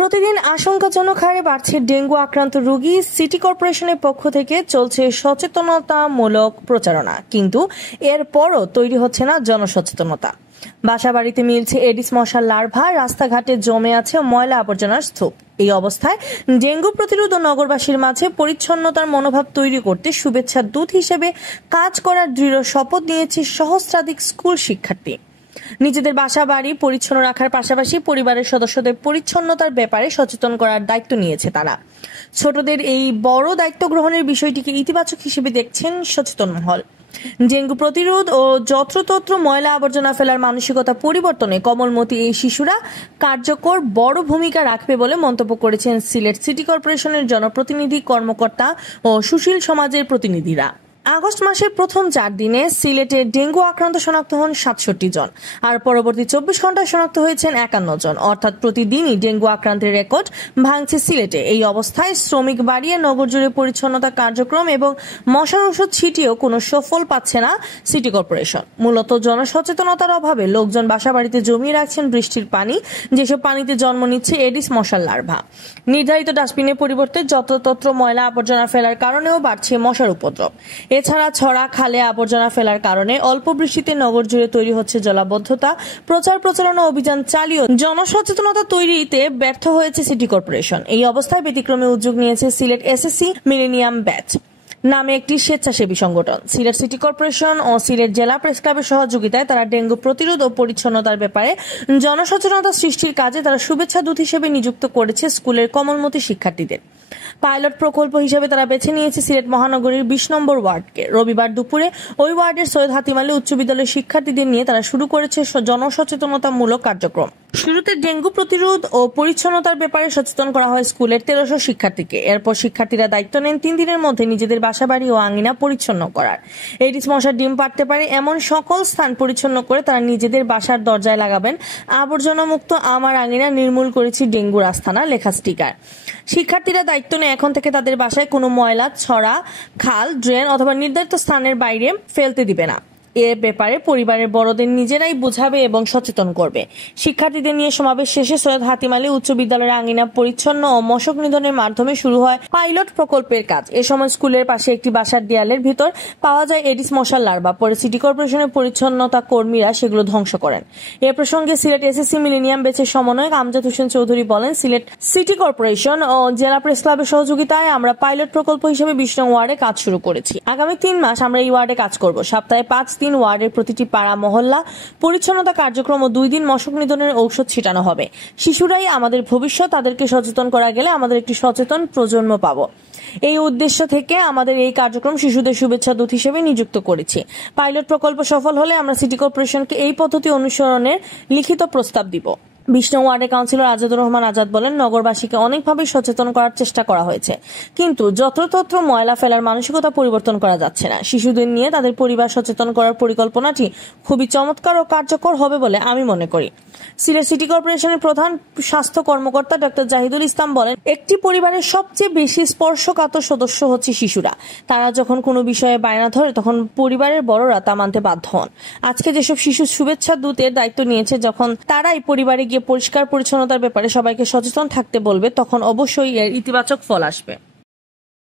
প্রতিদিন আশঙ্কাজনক হারে বাড়ছে ডেঙ্গু আক্রান্ত রোগী। সিটি কর্পোরেশনের পক্ষ থেকে চলছে সচেতনতামূলক প্রচারণা, কিন্তু এরপরও তৈরি হচ্ছে না জনসচেতনতা। বাসা বাড়িতে মিলছে এডিস মশার লার্ভা, রাস্তাঘাটে জমে আছে ময়লা আবর্জনার স্তূপ। এই অবস্থায় ডেঙ্গু প্রতিরোধ ও নগরবাসীর মাঝে পরিচ্ছন্নতার মনোভাব তৈরি করতে শুভেচ্ছা দূত হিসেবে কাজ করার দৃঢ় শপথ নিয়েছে সহস্রাধিক স্কুল শিক্ষার্থী। নিজেদের বাসা বাড়ি পরিচ্ছন্ন রাখার পাশাপাশি পরিবারের সদস্যদের পরিচ্ছন্নতার ব্যাপারে সচেতন করার দায়িত্ব নিয়েছে তারা। ছোটদের এই বড় দায়িত্ব গ্রহণের বিষয়টিকে ইতিবাচক হিসেবে দেখছেন সচেতন মহল। ডেঙ্গু প্রতিরোধ ও যত্রতত্র ময়লা আবর্জনা ফেলার মানসিকতা পরিবর্তনে কোমলমতি এই শিশুরা কার্যকর বড় ভূমিকা রাখবে বলে মন্তব্য করেছেন সিলেট সিটি কর্পোরেশনের জনপ্রতিনিধি, কর্মকর্তা ও সুশীল সমাজের প্রতিনিধিরা। আগস্ট মাসের প্রথম 4 দিনে সিলেটে ডেঙ্গু আক্রান্ত শনাক্ত হন 67 জন, আর পরবর্তী 24 ঘন্টায় শনাক্ত হয়েছেন 51 জন। অর্থাৎ প্রতিদিনই ডেঙ্গু আক্রান্তের রেকর্ড ভাঙছে সিলেটে। এই অবস্থায় শ্রমিক বাড়িয়ে নগর জুড়ে পরিচ্ছন্নতা কার্যক্রম এবং মশার ওষুধ ছিটিয়েও কোনো সফল পাচ্ছে না সিটি কর্পোরেশন। মূলত জনসচেতনতার অভাবে লোকজন বাসা বাড়িতে জমিয়ে রাখছেন বৃষ্টির পানি, যেসব পানিতে জন্ম নিচ্ছে এডিস মশার লার্ভা। নির্ধারিত ডাস্টবিনের পরিবর্তে যত্রতত্র ময়লা আবর্জনা ফেলার কারণেও বাড়ছে মশার উপদ্রব। এছাড়া ছড়া খালে আবর্জনা ফেলার কারণে অল্প বৃষ্টিতে নগর জুড়ে তৈরি হচ্ছে জলাবদ্ধতা। প্রচারণা অভিযান চালিয়েও জনসচেতনতা তৈরিতে ব্যর্থ হয়েছে সিটি কর্পোরেশন। এই অবস্থায় ব্যতিক্রমে উদ্যোগ নিয়েছে সিলেট এসএসসি মিলেনিয়াম ব্যাচ নামে একটি স্বেচ্ছাসেবী সংগঠন। সিলেট সিটি কর্পোরেশন ও সিলেট জেলা প্রেস ক্লাবের সহযোগিতায় তারা ডেঙ্গু প্রতিরোধ ও পরিচ্ছন্নতার ব্যাপারে জনসচেতনতা সৃষ্টির কাজে তারা শুভেচ্ছা দূত হিসেবে নিযুক্ত করেছে স্কুলের কোমলমতি শিক্ষার্থীদের। পাইলট প্রকল্প হিসেবে তারা বেছে নিয়েছে সিলেট মহানগরীর 20 নম্বর ওয়ার্ডকে। রবিবার দুপুরে ওই ওয়ার্ডের সৈয়দ হাতিম আলী উচ্চ বিদ্যালয়ের শিক্ষার্থীদের নিয়ে তারা শুরু করেছে জনসচেতনতামূলক কার্যক্রম। শুরুতে ডেঙ্গু প্রতিরোধ ও পরিচ্ছন্নতার ব্যাপারে সচেতন করা হয় স্কুলের 1300 শিক্ষার্থীকে। এরপর শিক্ষার্থীরা দায়িত্ব নেন 3 দিনের মধ্যে নিজেদের বাসাবাড়ি ও আঙিনা পরিচ্ছন্ন করার। এডিস মশার ডিম পাড়তে পারে এমন সকল স্থান পরিচ্ছন্ন করে তারা নিজেদের বাসার দরজায় লাগাবেন আবর্জনা মুক্ত আমার আঙিনা, নির্মূল করেছি ডেঙ্গুর আস্তানা লেখা স্টিকার। শিক্ষার্থীরা দায়িত্ব নেয় এখন থেকে তাদের বাসায় কোনো ময়লা ছড়া, খাল, ড্রেন অথবা নির্ধারিত স্থানের বাইরে ফেলতে দিবে না। এ ব্যাপারে পরিবারের বড়দের নিজেরাই বোঝাবে এবং সচেতন করবে। শিক্ষার্থীদের নিয়ে সমাবেশ শেষে সৈয়দ হাতিম আলী উচ্চ বিদ্যালয়ের আঙিনা পরিচ্ছন্ন ও মশক নিধনের মাধ্যমে শুরু হয় পাইলট প্রকল্পের কাজ। এ সময় স্কুলের পাশে একটি বাসার দেয়ালের ভিতর পাওয়া যায় এডিস মশার লার্ভা। পরে সিটি কর্পোরেশনের পরিচ্ছন্নতা কর্মীরা সেগুলো ধ্বংস করেন। এ প্রসঙ্গে সিলেট এসএসসি মিলেনিয়াম ব্যাচের সমন্বয়ক আমজাদ হোসেন চৌধুরী বলেন, সিলেট সিটি কর্পোরেশন ও জেলা প্রেস ক্লাবের সহযোগিতায় আমরা পাইলট প্রকল্প হিসেবে 20 নং ওয়ার্ডে কাজ শুরু করেছি। আগামী 3 মাস আমরা এই ওয়ার্ডে কাজ করব। সপ্তাহে 5 দিন ওয়ার্ডের প্রতিটি পাড়া মহল্লা পরিচ্ছন্নতা কার্যক্রম ও 2 দিন মশক নিধনের ঔষধ ছিটানো হবে। শিশুরাই আমাদের ভবিষ্যৎ, তাদেরকে সচেতন করা গেলে আমাদের একটি সচেতন প্রজন্ম পাবো। এই উদ্দেশ্য থেকে আমাদের এই কার্যক্রম শিশুদের শুভেচ্ছা দূত হিসেবে নিযুক্ত করেছি। পাইলট প্রকল্প সফল হলে আমরা সিটি কর্পোরেশনকে এই পদ্ধতি অনুসরণের লিখিত প্রস্তাব দিব। 20 নং ওয়ার্ডের কাউন্সিলর আজাদুর রহমান আজাদ বলেন, নগরবাসীকে অনেকভাবে সচেতন করার চেষ্টা করা হয়েছে, কিন্তু যত্রতত্র ময়লা ফেলার মানসিকতা পরিবর্তন করা যাচ্ছে না। শিশুদের নিয়ে তাদের পরিবার সচেতন করার পরিকল্পনাটি খুবই চমৎকার ও কার্যকর হবে বলে আমি মনে করি। সিলেট সিটি কর্পোরেশনের প্রধান স্বাস্থ্য কর্মকর্তা ডক্টর জাহিদুল ইসলাম বলেন, একটি পরিবারের সবচেয়ে বেশি স্পর্শকাতর সদস্য হচ্ছে শিশুরা। তারা যখন কোনো বিষয়ে বায়না ধরে তখন পরিবারের বড়রা তা মানতে বাধ্য হন। আজকে যেসব শিশু শুভেচ্ছা দূতের দায়িত্ব নিয়েছে, যখন তারাই পরিবারে গিয়ে পরিষ্কার পরিচ্ছন্নতার ব্যাপারে সবাইকে সচেতন থাকতে বলবে, তখন অবশ্যই এর ইতিবাচক ফল আসবে।